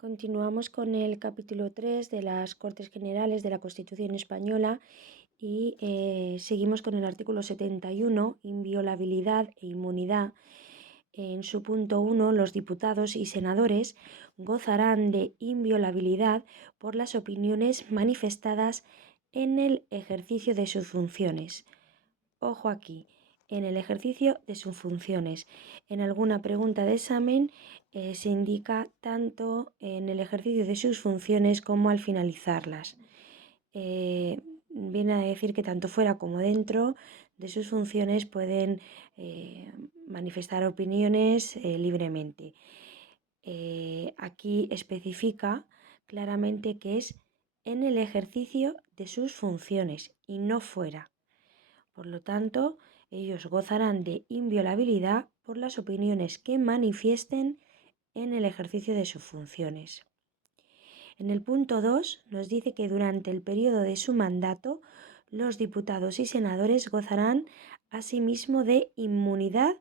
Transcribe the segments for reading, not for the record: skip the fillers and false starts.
Continuamos con el capítulo 3 de las Cortes Generales de la Constitución Española y seguimos con el artículo 71, inviolabilidad e inmunidad. En su punto 1, los diputados y senadores gozarán de inviolabilidad por las opiniones manifestadas en el ejercicio de sus funciones. Ojo aquí, en el ejercicio de sus funciones. En alguna pregunta de examen se indica tanto en el ejercicio de sus funciones como al finalizarlas. Viene a decir que tanto fuera como dentro de sus funciones pueden manifestar opiniones libremente. Aquí especifica claramente que es en el ejercicio de sus funciones y no fuera. Por lo tanto, ellos gozarán de inviolabilidad por las opiniones que manifiesten en el ejercicio de sus funciones. En el punto 2 nos dice que durante el periodo de su mandato, los diputados y senadores gozarán asimismo de inmunidad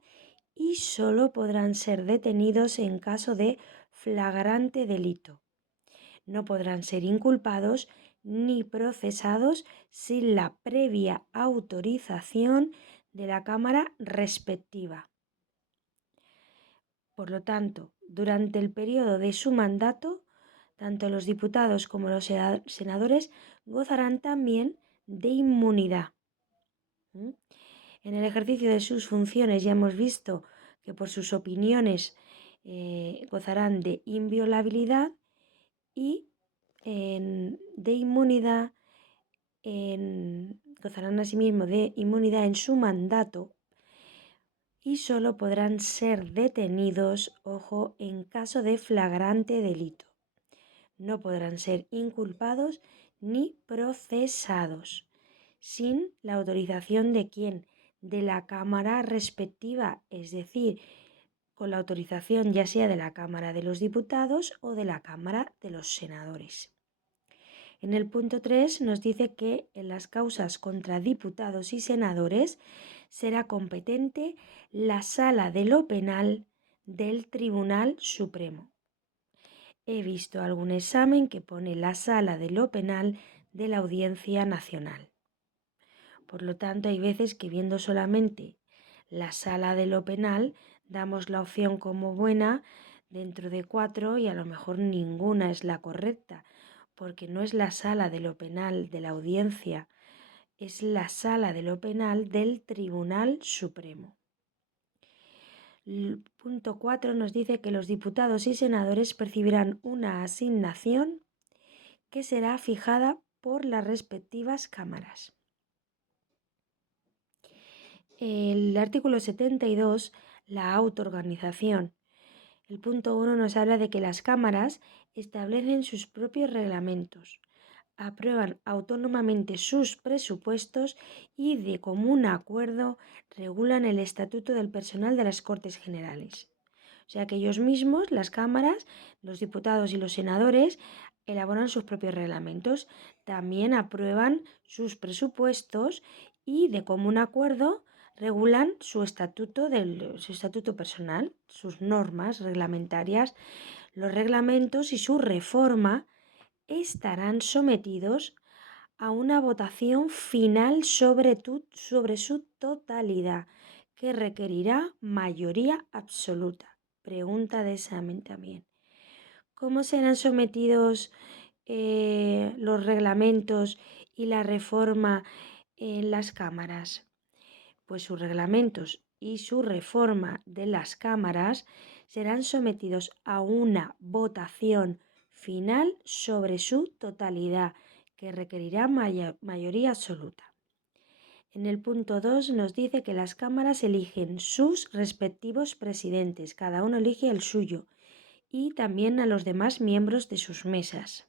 y solo podrán ser detenidos en caso de flagrante delito. No podrán ser inculpados ni procesados sin la previa autorización de la Cámara respectiva. Por lo tanto, durante el periodo de su mandato, tanto los diputados como los senadores gozarán también de inmunidad. En el ejercicio de sus funciones ya hemos visto que por sus opiniones gozarán de inviolabilidad y de inmunidad, gozarán asimismo de inmunidad en su mandato y solo podrán ser detenidos, ojo, en caso de flagrante delito. No podrán ser inculpados ni procesados sin la autorización de quién, de la Cámara respectiva, es decir, con la autorización ya sea de la Cámara de los Diputados o de la Cámara de los Senadores. En el punto 3 nos dice que en las causas contra diputados y senadores será competente la Sala de lo Penal del Tribunal Supremo. He visto algún examen que pone la Sala de lo Penal de la Audiencia Nacional. Por lo tanto, hay veces que viendo solamente la Sala de lo Penal damos la opción como buena dentro de 4 y a lo mejor ninguna es la correcta, porque no es la Sala de lo Penal de la Audiencia, es la Sala de lo Penal del Tribunal Supremo. El punto 4 nos dice que los diputados y senadores percibirán una asignación que será fijada por las respectivas cámaras. El artículo 72, la autoorganización. El punto 1 nos habla de que las cámaras establecen sus propios reglamentos, aprueban autónomamente sus presupuestos y de común acuerdo regulan el estatuto del personal de las Cortes Generales. O sea que ellos mismos, las cámaras, los diputados y los senadores, elaboran sus propios reglamentos, también aprueban sus presupuestos y de común acuerdo regulan su estatuto personal, sus normas reglamentarias. Los reglamentos y su reforma estarán sometidos a una votación final sobre su totalidad, que requerirá mayoría absoluta. Pregunta de examen también. ¿Cómo serán sometidos los reglamentos y la reforma en las cámaras? Pues sus reglamentos y su reforma de las cámaras serán sometidos a una votación final sobre su totalidad, que requerirá mayoría absoluta. En el punto 2 nos dice que las cámaras eligen sus respectivos presidentes, cada uno elige el suyo, y también a los demás miembros de sus mesas.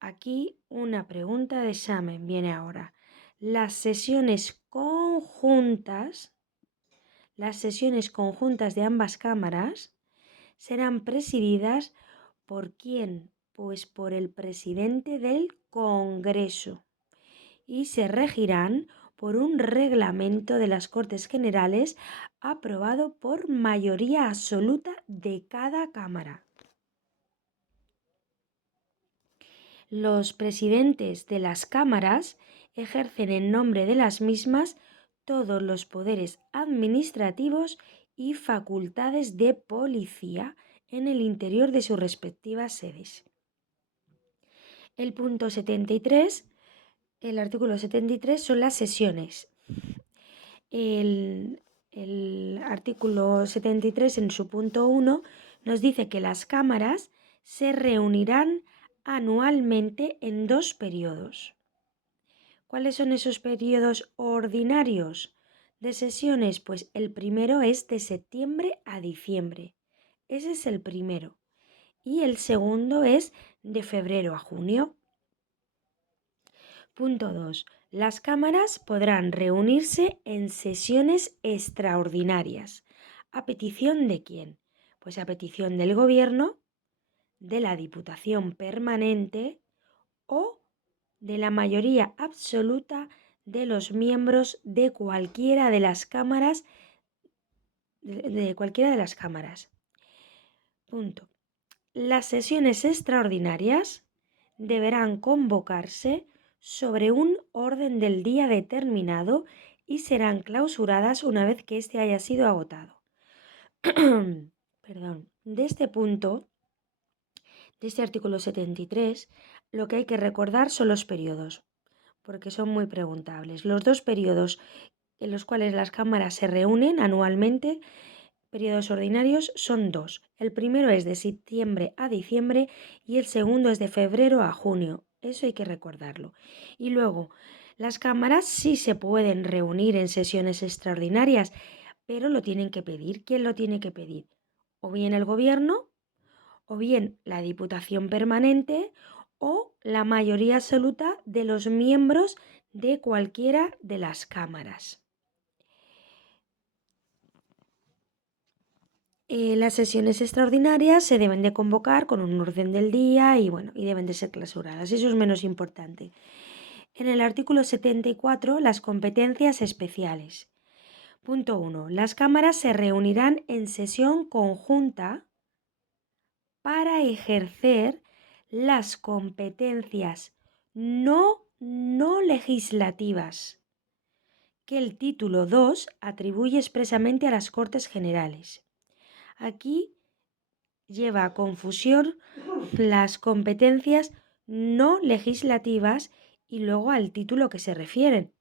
Aquí una pregunta de examen viene ahora. Las sesiones conjuntas de ambas cámaras serán presididas ¿por quién? Pues por el presidente del Congreso y se regirán por un reglamento de las Cortes Generales aprobado por mayoría absoluta de cada cámara. Los presidentes de las cámaras ejercen en nombre de las mismas todos los poderes administrativos y facultades de policía en el interior de sus respectivas sedes. El punto 73, el artículo 73 son las sesiones. El artículo 73 en su punto 1 nos dice que las cámaras se reunirán anualmente en 2 periodos. ¿Cuáles son esos periodos ordinarios de sesiones? Pues el primero es de septiembre a diciembre. Ese es el primero. Y el segundo es de febrero a junio. Punto 2. Las cámaras podrán reunirse en sesiones extraordinarias. ¿A petición de quién? Pues a petición del Gobierno, de la Diputación Permanente o de la mayoría absoluta de los miembros de cualquiera de las cámaras. Punto. Las sesiones extraordinarias deberán convocarse sobre un orden del día determinado y serán clausuradas una vez que éste haya sido agotado. Perdón. De este punto, de este artículo 73, lo que hay que recordar son los periodos, porque son muy preguntables. Los 2 periodos en los cuales las cámaras se reúnen anualmente, periodos ordinarios, son 2. El primero es de septiembre a diciembre y el segundo es de febrero a junio. Eso hay que recordarlo. Y luego, las cámaras sí se pueden reunir en sesiones extraordinarias, pero lo tienen que pedir. ¿Quién lo tiene que pedir? O bien el Gobierno, o bien la Diputación Permanente, o la mayoría absoluta de los miembros de cualquiera de las cámaras. Las sesiones extraordinarias se deben de convocar con un orden del día y deben de ser clausuradas. Eso es menos importante. En el artículo 74, las competencias especiales. Punto 1. Las cámaras se reunirán en sesión conjunta para ejercer las competencias no legislativas que el título 2 atribuye expresamente a las Cortes Generales. Aquí lleva a confusión las competencias no legislativas y luego al título que se refieren,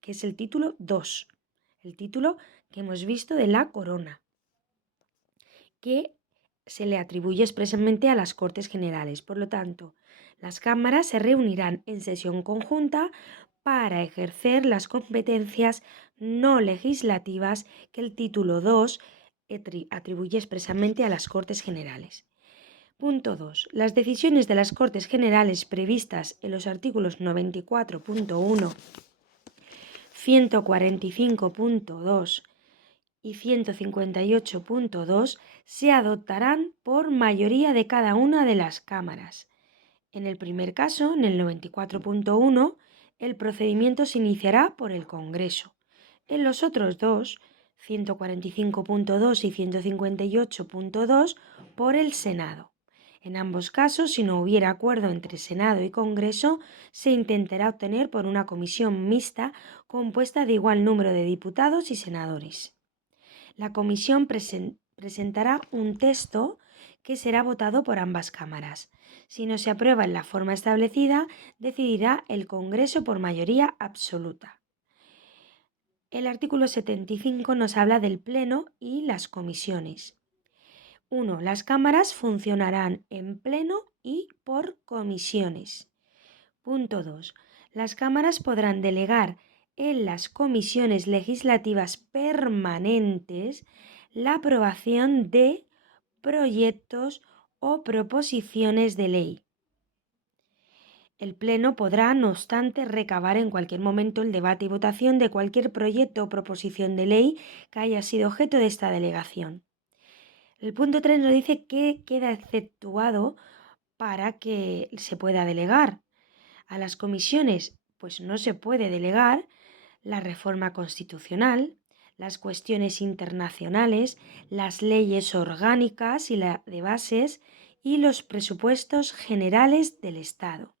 que es el título 2, el título que hemos visto de la corona, que se le atribuye expresamente a las Cortes Generales. Por lo tanto, las cámaras se reunirán en sesión conjunta para ejercer las competencias no legislativas que el título 2 atribuye expresamente a las Cortes Generales. Punto 2. Las decisiones de las Cortes Generales previstas en los artículos 94.1, 145.2 y 158.2 se adoptarán por mayoría de cada una de las cámaras. En el primer caso, en el 94.1, el procedimiento se iniciará por el Congreso. En los otros dos, 145.2 y 158.2, por el Senado. En ambos casos, si no hubiera acuerdo entre Senado y Congreso, se intentará obtener por una comisión mixta compuesta de igual número de diputados y senadores. La comisión presentará un texto que será votado por ambas cámaras. Si no se aprueba en la forma establecida, decidirá el Congreso por mayoría absoluta. El artículo 75 nos habla del Pleno y las comisiones. 1. Las cámaras funcionarán en pleno y por comisiones. Punto 2. Las cámaras podrán delegar en las comisiones legislativas permanentes la aprobación de proyectos o proposiciones de ley. El Pleno podrá, no obstante, recabar en cualquier momento el debate y votación de cualquier proyecto o proposición de ley que haya sido objeto de esta delegación. El punto 3 nos dice que queda exceptuado para que se pueda delegar. A las comisiones, pues no se puede delegar la reforma constitucional, las cuestiones internacionales, las leyes orgánicas y la de bases y los presupuestos generales del Estado.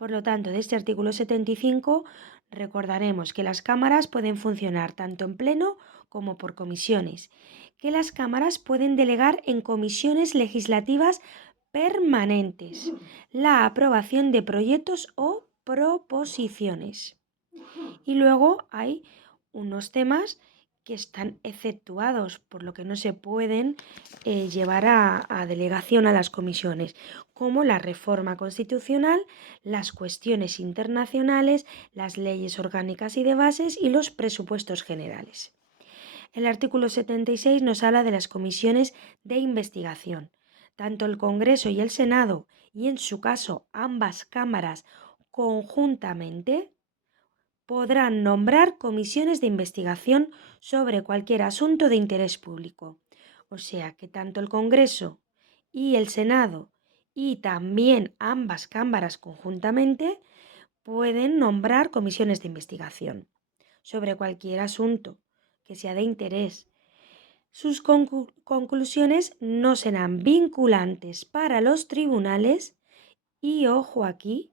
Por lo tanto, de este artículo 75 recordaremos que las cámaras pueden funcionar tanto en pleno como por comisiones, que las cámaras pueden delegar en comisiones legislativas permanentes la aprobación de proyectos o proposiciones. Y luego hay unos temas que están exceptuados, por lo que no se pueden llevar a delegación a las comisiones, como la reforma constitucional, las cuestiones internacionales, las leyes orgánicas y de bases y los presupuestos generales. El artículo 76 nos habla de las comisiones de investigación. Tanto el Congreso y el Senado, y en su caso ambas cámaras conjuntamente, podrán nombrar comisiones de investigación sobre cualquier asunto de interés público. O sea que tanto el Congreso y el Senado y también ambas cámaras conjuntamente pueden nombrar comisiones de investigación sobre cualquier asunto que sea de interés. Sus conclusiones no serán vinculantes para los tribunales y ojo aquí,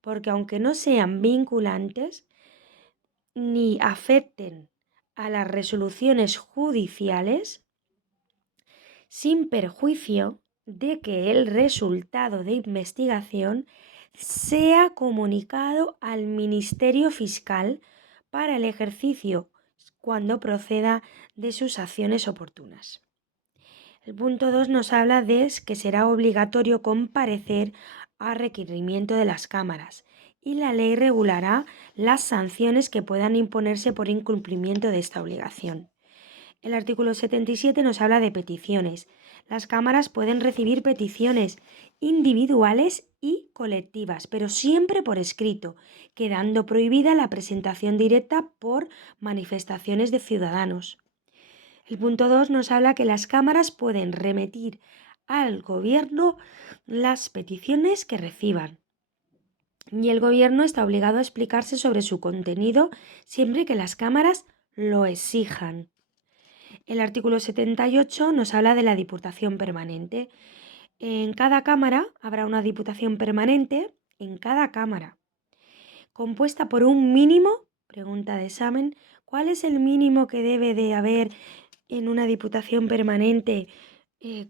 porque aunque no sean vinculantes, ni afecten a las resoluciones judiciales, sin perjuicio de que el resultado de investigación sea comunicado al Ministerio Fiscal para el ejercicio cuando proceda de sus acciones oportunas. El punto 2 nos habla de que será obligatorio comparecer a requerimiento de las cámaras y la ley regulará las sanciones que puedan imponerse por incumplimiento de esta obligación. El artículo 77 nos habla de peticiones. Las cámaras pueden recibir peticiones individuales y colectivas, pero siempre por escrito, quedando prohibida la presentación directa por manifestaciones de ciudadanos. El punto 2 nos habla que las cámaras pueden remitir al gobierno las peticiones que reciban. Y el gobierno está obligado a explicarse sobre su contenido siempre que las cámaras lo exijan. El artículo 78 nos habla de la Diputación Permanente. En cada cámara habrá una Diputación Permanente, en cada cámara, compuesta por un mínimo, pregunta de examen, ¿cuál es el mínimo que debe de haber en una Diputación Permanente?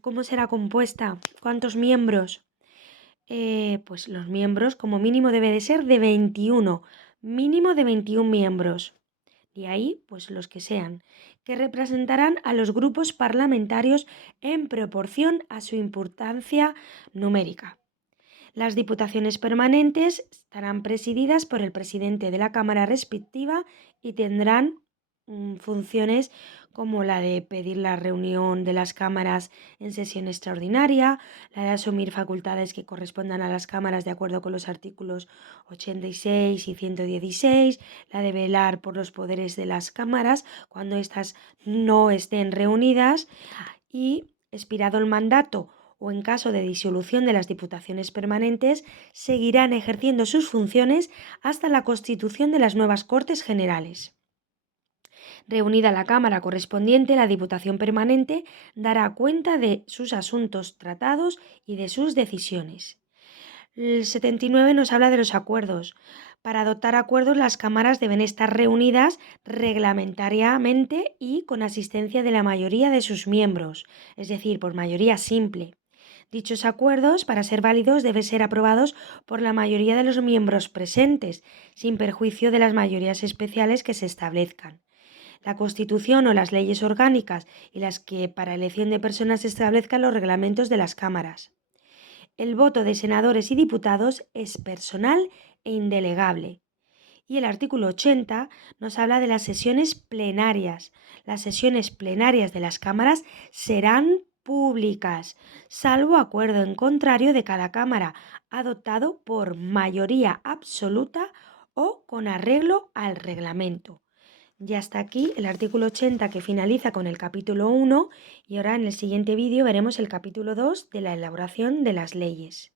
¿Cómo será compuesta? ¿Cuántos miembros? Pues los miembros como mínimo debe de ser de 21, mínimo de 21 miembros. De ahí, pues los que sean, que representarán a los grupos parlamentarios en proporción a su importancia numérica. Las diputaciones permanentes estarán presididas por el presidente de la Cámara respectiva y tendrán funciones como la de pedir la reunión de las cámaras en sesión extraordinaria, la de asumir facultades que correspondan a las cámaras de acuerdo con los artículos 86 y 116, la de velar por los poderes de las cámaras cuando éstas no estén reunidas y, expirado el mandato o en caso de disolución de las diputaciones permanentes, seguirán ejerciendo sus funciones hasta la constitución de las nuevas Cortes Generales. Reunida la Cámara correspondiente, la Diputación Permanente dará cuenta de sus asuntos tratados y de sus decisiones. El 79 nos habla de los acuerdos. Para adoptar acuerdos, las cámaras deben estar reunidas reglamentariamente y con asistencia de la mayoría de sus miembros, es decir, por mayoría simple. Dichos acuerdos, para ser válidos, deben ser aprobados por la mayoría de los miembros presentes, sin perjuicio de las mayorías especiales que se establezcan. La Constitución o las leyes orgánicas y las que para elección de personas establezcan los reglamentos de las cámaras. El voto de senadores y diputados es personal e indelegable. Y el artículo 80 nos habla de las sesiones plenarias. Las sesiones plenarias de las cámaras serán públicas, salvo acuerdo en contrario de cada cámara, adoptado por mayoría absoluta o con arreglo al reglamento. Ya está aquí el artículo 80 que finaliza con el capítulo 1 y ahora en el siguiente vídeo veremos el capítulo 2 de la elaboración de las leyes.